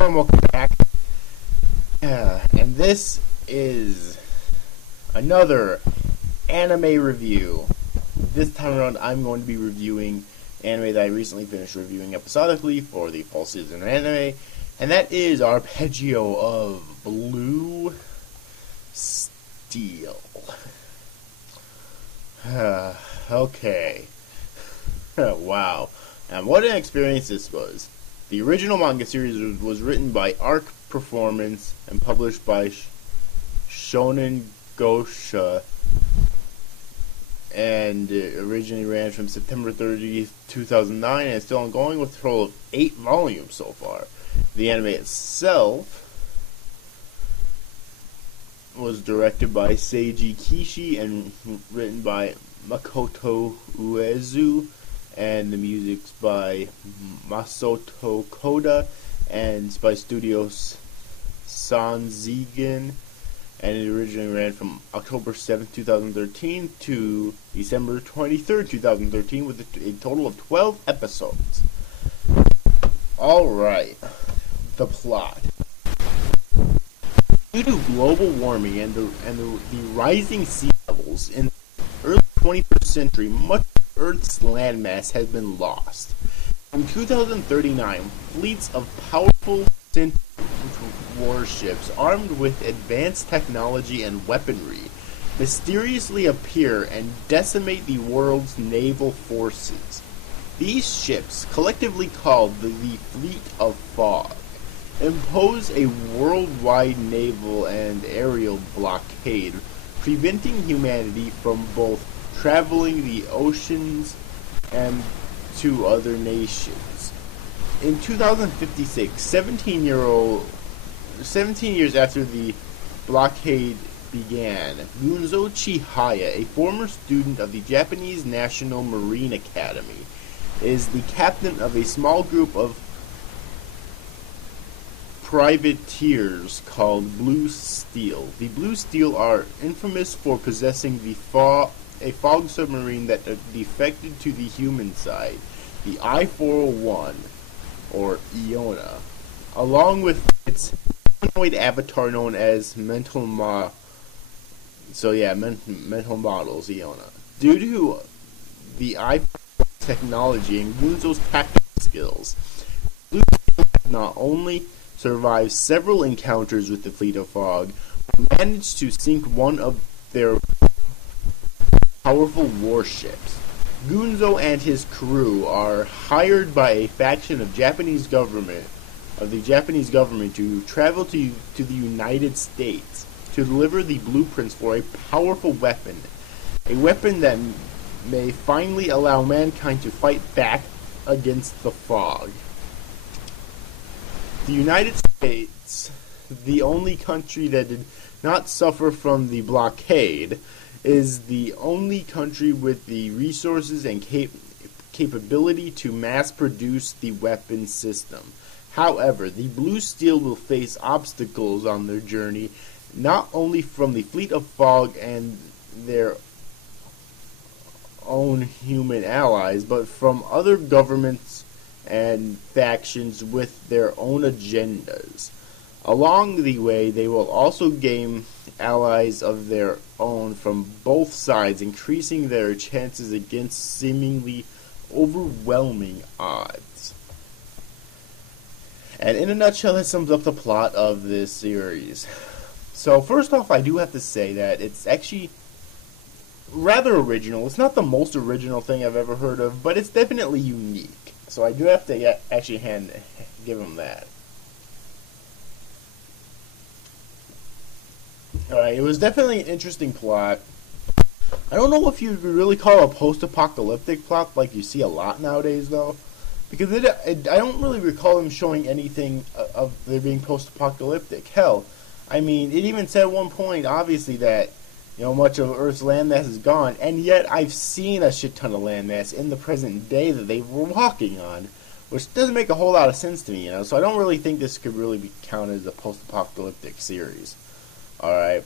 everyone, welcome back. And this is another anime review. This time around, I'm going to be reviewing anime that I recently finished reviewing episodically for the fall season of anime, and that is Arpeggio of Blue Steel. Okay. Wow. And what an experience this was. The original manga series was written by Arc Performance and published by Shonen Gosha, and it originally ran from September 30th, 2009, and it's still ongoing with a total of 8 volumes so far. The anime itself was directed by Seiji Kishi and written by Makoto Uezu, and the music's by Masato Koda, and it's by Studios Sanzigen, and it originally ran from October 7th, 2013 to December 23rd, 2013, with a total of 12 episodes. Alright, the plot. Due to global warming and the rising sea levels in the early 21st century, much Earth's landmass has been lost. In 2039, fleets of powerful warships armed with advanced technology and weaponry mysteriously appear and decimate the world's naval forces. These ships, collectively called the Fleet of Fog, impose a worldwide naval and aerial blockade, preventing humanity from both traveling the oceans and to other nations. In 2056, 17 years after the blockade began, Gunzo Chihaya, a former student of the Japanese National Marine Academy, is the captain of a small group of privateers called Blue Steel. The Blue Steel are infamous for possessing a fog submarine that defected to the human side, the I-401, or Iona, along with its humanoid avatar known as mental models, Iona. Due to the I-401 technology and Gunzo's tactical skills, Blue Steel not only survived several encounters with the Fleet of Fog, but managed to sink one of their powerful warships. Gunzo and his crew are hired by a faction of the Japanese government to travel to the United States to deliver the blueprints for a powerful weapon, a weapon that may finally allow mankind to fight back against the fog. The United States, the only country that did not suffer from the blockade, is the only country with the resources and capability to mass produce the weapon system. However, the Blue Steel will face obstacles on their journey, not only from the Fleet of Fog and their own human allies, but from other governments and factions with their own agendas. Along the way, they will also gain allies of their own from both sides, increasing their chances against seemingly overwhelming odds. And in a nutshell, that sums up the plot of this series. So first off, I do have to say that it's actually rather original. It's not the most original thing I've ever heard of, but it's definitely unique. So I do have to actually give them that. Alright, it was definitely an interesting plot. I don't know if you would really call it a post-apocalyptic plot like you see a lot nowadays, though. Because I don't really recall them showing anything of there being post-apocalyptic. Hell, I mean, it even said at one point, obviously, that much of Earth's landmass is gone, and yet I've seen a shit ton of landmass in the present day that they were walking on, which doesn't make a whole lot of sense to me, so I don't really think this could really be counted as a post-apocalyptic series. Alright.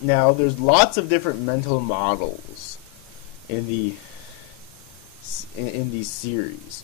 Now, there's lots of different mental models in these series.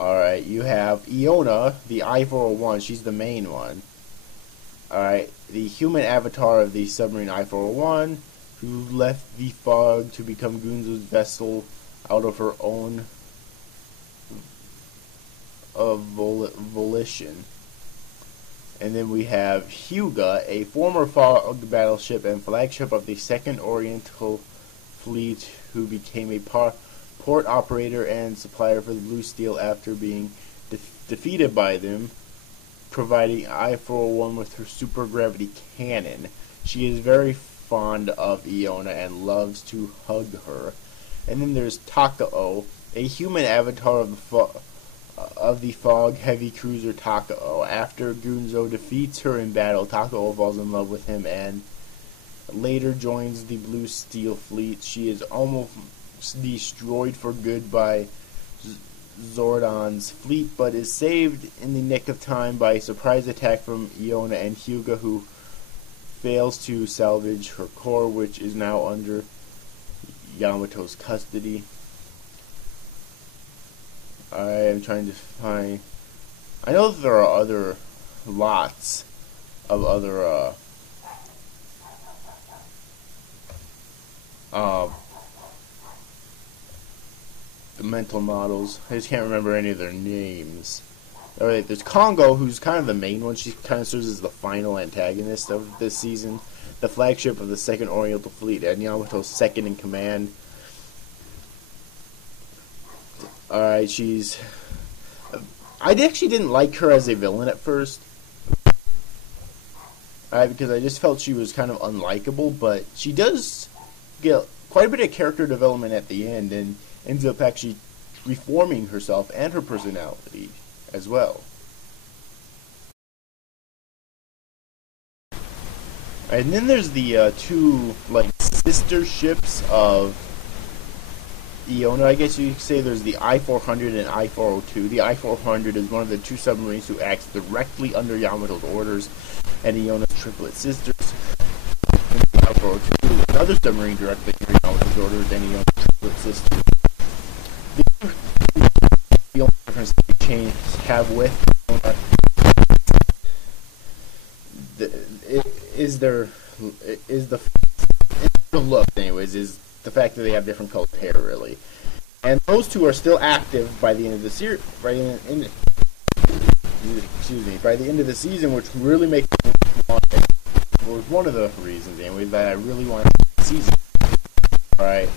Alright, you have Iona, the I-401, she's the main one. Alright, the human avatar of the submarine I-401, who left the fog to become Gunzo's vessel out of her own volition. And then we have Hyuga, a former fog battleship and flagship of the 2nd Oriental Fleet, who became a port operator and supplier for the Blue Steel after being defeated by them, providing I-401 with her super gravity cannon. She is very fond of Iona and loves to hug her. And then there's Takao, a human avatar of the fog heavy cruiser Takao. After Gunzo defeats her in battle, Takao falls in love with him and later joins the Blue Steel fleet. She is almost destroyed for good by Zordon's fleet, but is saved in the nick of time by a surprise attack from Iona and Hyuga, who fails to salvage her core, which is now under Yamato's custody. I am trying to find... I know that there are other lots of other the mental models. I just can't remember any of their names. Alright, there's Kongo, who's kind of the main one. She kind of serves as the final antagonist of this season. The flagship of the 2nd Oriental Fleet and Yamato's second in command. Alright, she's... I actually didn't like her as a villain at first. Because I just felt she was kind of unlikable, but she does get quite a bit of character development at the end and ends up actually reforming herself and her personality as well. And then there's the two sister ships of Iona. I guess you could say there's the I-400 and I-402. The I-400 is one of the two submarines who acts directly under Yamato's orders and Iona's triplet sisters. And the I-402 is another submarine directly under Yamato's orders and Iona's triplet sisters. The only difference they have with Iona is the look, anyways, is the fact that they have different colored hair, really. And those two are still active by the end of the series. By the end of the season, which really makes me want it. Was one of the reasons, anyway, that I really wanted the season. Alright.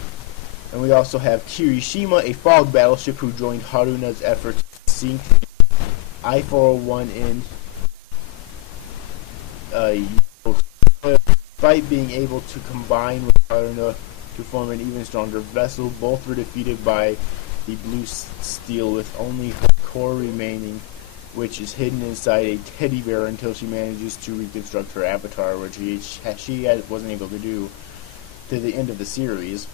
And we also have Kirishima, a fog battleship who joined Haruna's effort to sink I-401 in despite being able to combine with Haruna to form an even stronger vessel. Both were defeated by the Blue Steel, with only her core remaining, which is hidden inside a teddy bear until she manages to reconstruct her avatar, which she wasn't able to do to the end of the series.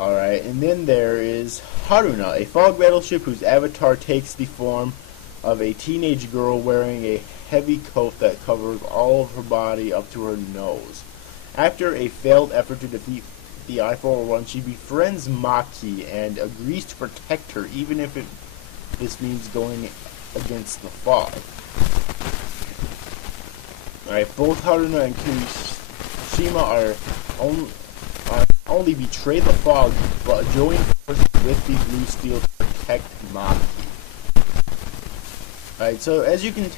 Alright, and then there is Haruna, a fog battleship whose avatar takes the form of a teenage girl wearing a heavy coat that covers all of her body up to her nose. After a failed effort to defeat the I-401, she befriends Maki and agrees to protect her, even if this means going against the fog. Alright, both Haruna and Kirishima are only betray the fog, but join forces with the Blue Steel to protect Maki. Alright, so as you can...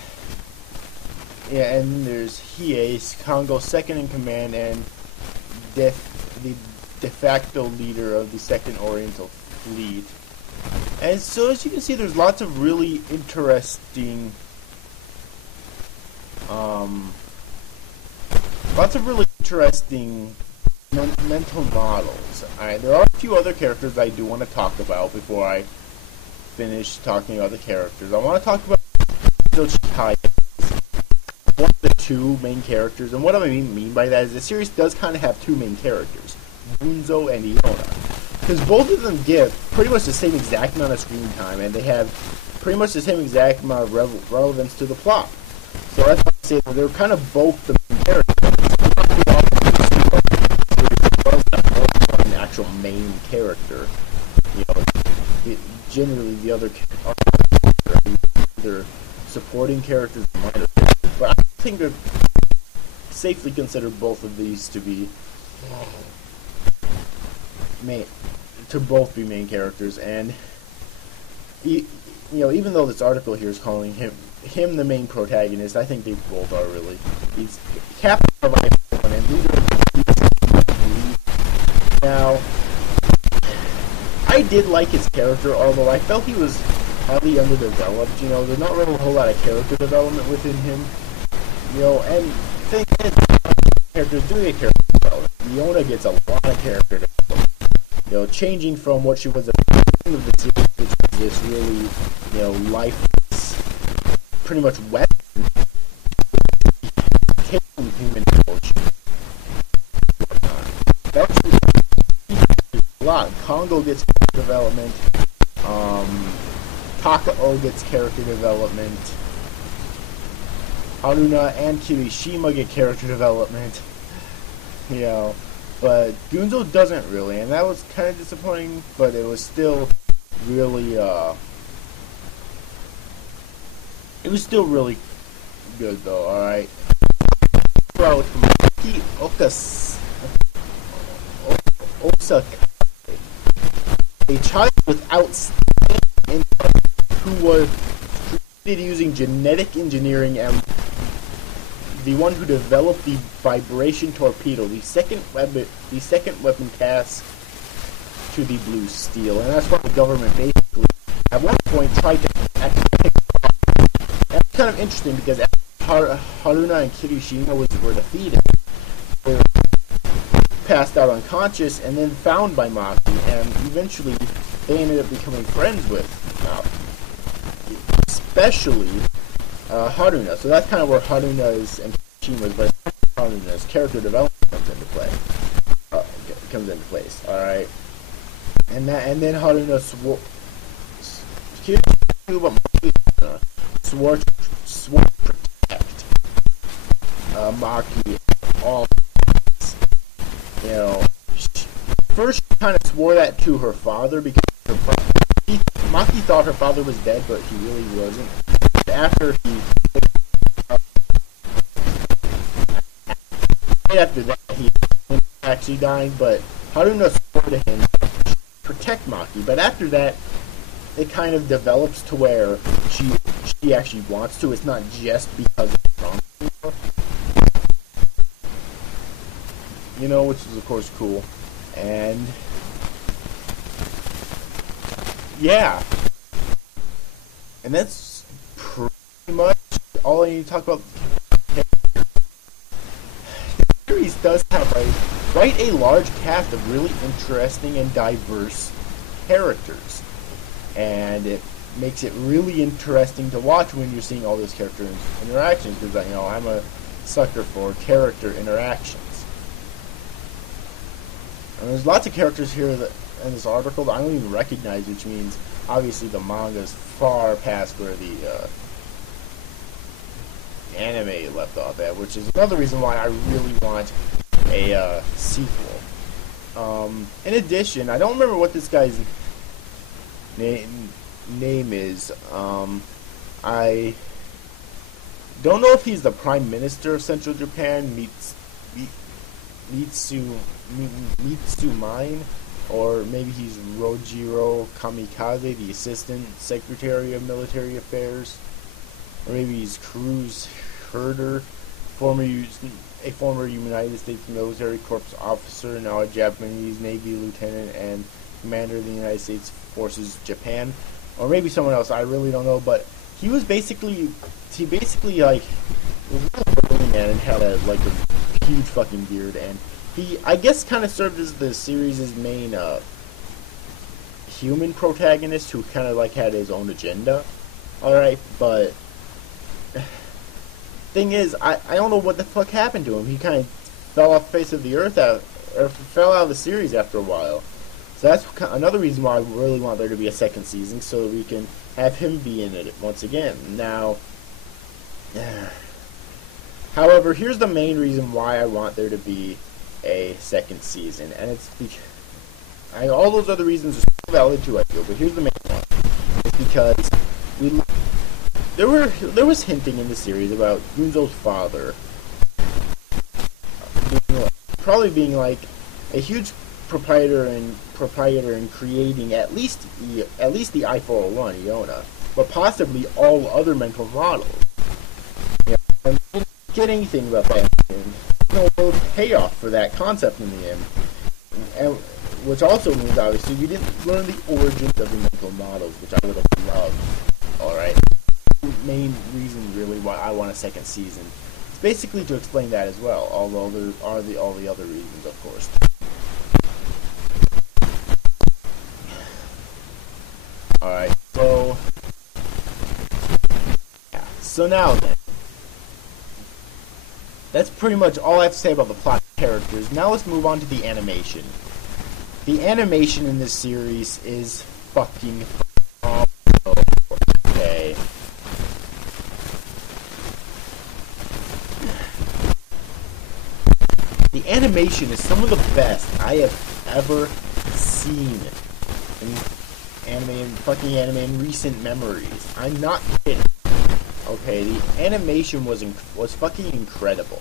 Yeah, and there's Hiei, Kongo's second in command and the de facto leader of the 2nd Oriental Fleet. And so as you can see, there's lots of really interesting mental models. Alright, there are a few other characters I do want to talk about before I finish talking about the characters. I want to talk about Chikaya, one of the two main characters, and what I mean by that is the series does kind of have two main characters, Gunzo and Iona, because both of them get pretty much the same exact amount of screen time, and they have pretty much the same exact amount of relevance to the plot. So that's why I say that they're kind of both the main characters. An actual main character, you know, generally the other are either supporting characters or minor characters, but I think they're safely consider both of these to be both be main characters. And even though this article here is calling him the main protagonist, I think they both are really. He's Captain Survival and leader of the police. Now, I did like his character, although I felt he was highly underdeveloped. There's not really a whole lot of character development within him. And the thing is, characters do get character development. Leona gets a lot of character development. Changing from what she was at the beginning of the series, which was this really, lifeless, pretty much weapon, taking human emotion. That's a lot. Kongo gets character development. Takao gets character development. Haruna and Kirishima get character development. But Gunzo doesn't really, and that was kind of disappointing, but it was still really, good though, alright? Maki Osaka, a child with outstanding intellect who was created using genetic engineering and the one who developed the vibration torpedo, the second weapon cast to the blue steel, and that's what the government basically at one point tried to actually pick up. That's kind of interesting because Haruna and Kirishima were defeated, were passed out unconscious, and then found by Maki, and eventually they ended up becoming friends with Maki, especially Haruna. So that's kind of where Haruna's and Kishima's, but Haruna's character development comes into play. All right, and then Haruna swore to protect Maki all. First she kind of swore that to her father because Maki thought her father was dead, but he really wasn't. Right after that, he actually died, but Haruna swore to him to protect Maki. But after that, it kind of develops to where she actually wants to. It's not just because of trauma, which is of course cool. And yeah, and that's pretty much all I need to talk about. The series does have quite a large cast of really interesting and diverse characters, and it makes it really interesting to watch when you're seeing all those character interactions, because I'm a sucker for character interactions. And there's lots of characters here in this article that I don't even recognize, which means obviously the manga is far past where the anime left off at, which is another reason why I really want a sequel. In addition, I don't remember what this guy's name is. I don't know if he's the Prime Minister of Central Japan, Mitsumine, or maybe he's Rojiro Kamikaze, the Assistant Secretary of Military Affairs, or maybe he's Cruz Herder, a former United States Military Corps officer, now a Japanese Navy lieutenant and commander of the United States Forces Japan, or maybe someone else. I really don't know, but he basically like was a burly man and had a huge fucking beard, and he, I guess, kind of served as the series' main human protagonist who kind of had his own agenda. Alright, but thing is, I don't know what the fuck happened to him. He kind of fell off the face of the earth or fell out of the series after a while. So that's another reason why I really want there to be a second season, so that we can have him be in it once again. Now, however, here's the main reason why I want there to be a second season, and it's all those other reasons are still valid too, I feel, but here's the main one. It's because there was hinting in the series about Gunzo's father probably being like a huge proprietor in creating at least the I-401 Iona, but possibly all other mental models. You know, I didn't get anything about that. No payoff for that concept in the end, and which also means obviously we didn't learn the origins of the mental models, which I would have loved. All right, main reason really why I want a second season. It's basically to explain that as well, although there are all the other reasons, of course. All right, so now then. That's pretty much all I have to say about the plot characters. Now let's move on to the animation. The animation in this series is fucking phenomenal. Okay. The animation is some of the best I have ever seen in in recent memories. I'm not kidding. Okay, the animation was fucking incredible.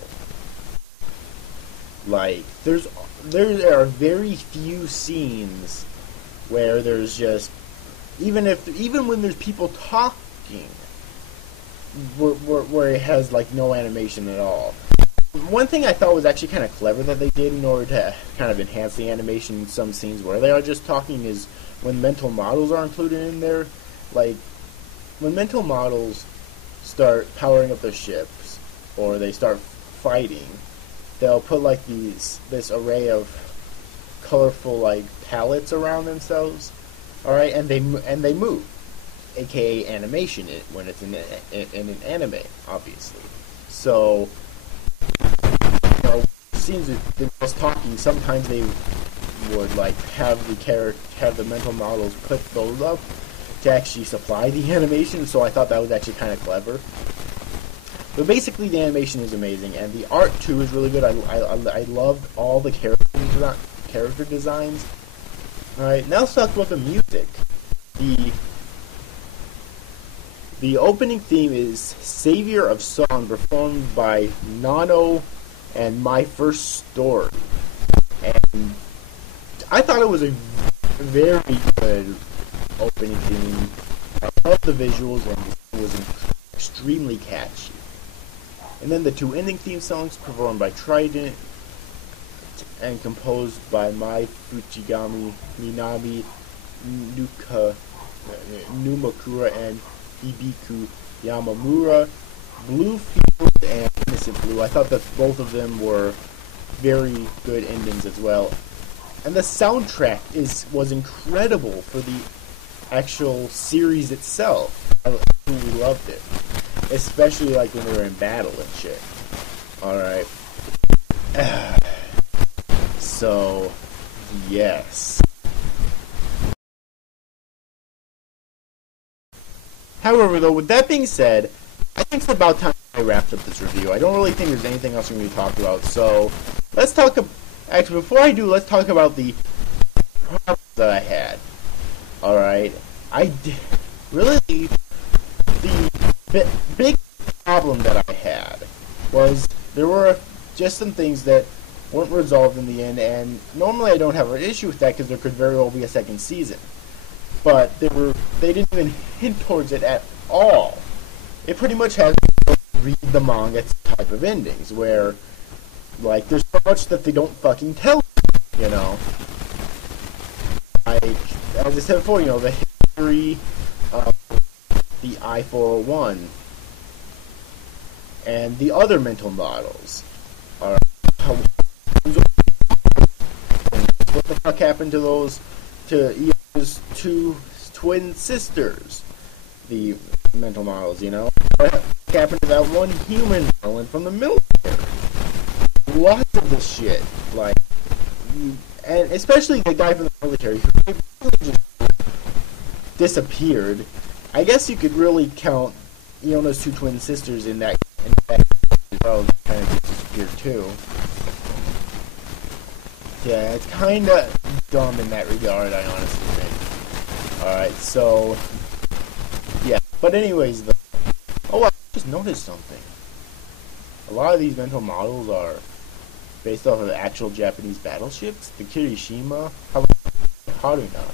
Like, there are very few scenes where there's just even when there's people talking where it has like no animation at all. One thing I thought was actually kind of clever that they did in order to kind of enhance the animation in some scenes where they are just talking is when mental models are included in there. Like, when mental models start powering up their ships or they start fighting, they'll put like this array of colorful like palettes around themselves, all right, and they move, aka animation when it's in an anime, obviously. So, you know, scenes that they're just talking, sometimes they would like have the mental models put those up to actually supply the animation, so I thought that was actually kind of clever. But basically, the animation is amazing, and the art too is really good. I loved all the character designs. All right, now let's talk about the music. The opening theme is "Savior of Song," performed by Nano and My First Story, and I thought it was a very good opening theme. I love the visuals, and it was extremely catchy. And then the two ending theme songs performed by Trident and composed by Mai Fujigami, Minami Numakura, and Hibiku Yamamura. Bluefield and Innocent Blue. I thought that both of them were very good endings as well. And the soundtrack was incredible for the actual series itself. I absolutely loved it. Especially like when they were in battle and shit. Alright. So, yes. However, though, with that being said, I think it's about time I wrapped up this review. I don't really think there's anything else we're going to talk about. So, let's talk about... Actually, before I do, let's talk about the problems that I had. Alright. Really, the big problem that I had was there were just some things that weren't resolved in the end, and normally I don't have an issue with that because there could very well be a second season. But they didn't even hint towards it at all. It pretty much has read the manga type of endings where, like, there's so much that they don't fucking tell you know. Like, as I said before, you know, the history of the I-401 and the other mental models are what the fuck happened to Io's two twin sisters, the mental models, you know? What happened to that one human villain from the military? Lots of this shit, like, and especially the guy from the military who really just disappeared. I guess you could really count Iona's two twin sisters in that as well, kind of disappeared too. Yeah, it's kind of dumb in that regard, I honestly think. Alright, so, yeah. But anyways, oh, I just noticed something. A lot of these mental models are based off of actual Japanese battleships. The Kirishima, how about Haruna?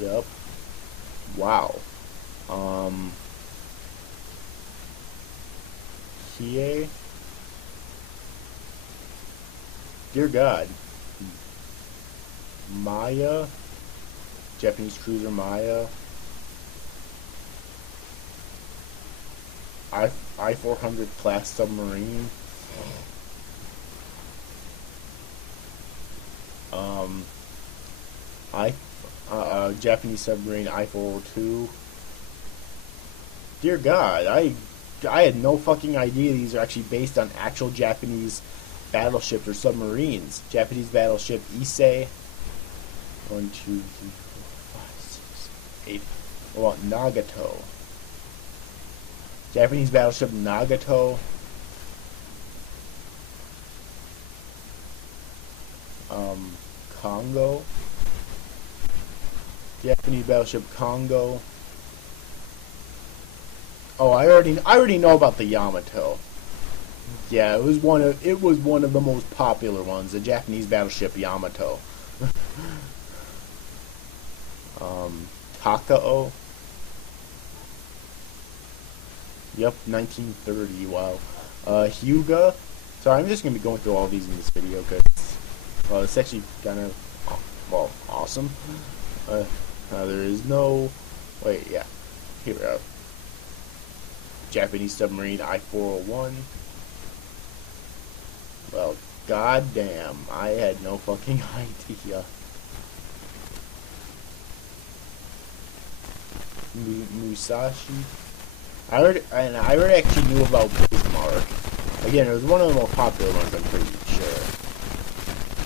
Yep. Wow. Kie? Dear God. Maya? Japanese cruiser Maya? I-400 class submarine? Japanese submarine I-402? Dear God, I had no fucking idea these are actually based on actual Japanese battleships or submarines. Japanese battleship Issei. 1, 2, 3, 4, 5, 6, 8. What about Nagato? Japanese battleship Nagato. Congo. Japanese battleship Congo. Oh, I already know about the Yamato. Yeah, it was one of the most popular ones, the Japanese battleship Yamato. Takao. Yep, 1930. Wow. Hyuga. Sorry, I'm just gonna be going through all these in this video because it's actually kind of awesome. There is no. Wait, yeah. Here we go. Japanese submarine I-401. Well, goddamn, I had no fucking idea. Musashi. I already actually knew about Bismarck. Again, it was one of the most popular ones, I'm pretty sure.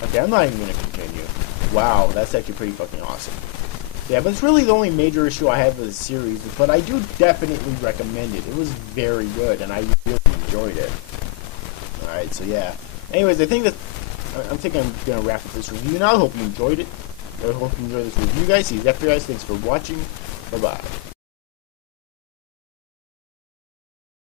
Okay, I'm not even gonna continue. Wow, that's actually pretty fucking awesome. Yeah, but it's really the only major issue I have with the series, but I do definitely recommend it. It was very good, and I really enjoyed it. Alright, so yeah. Anyways, I think I'm gonna wrap up this review now. I hope you enjoyed it. I hope you enjoyed this review, guys. See you after, guys. Thanks for watching. Bye-bye.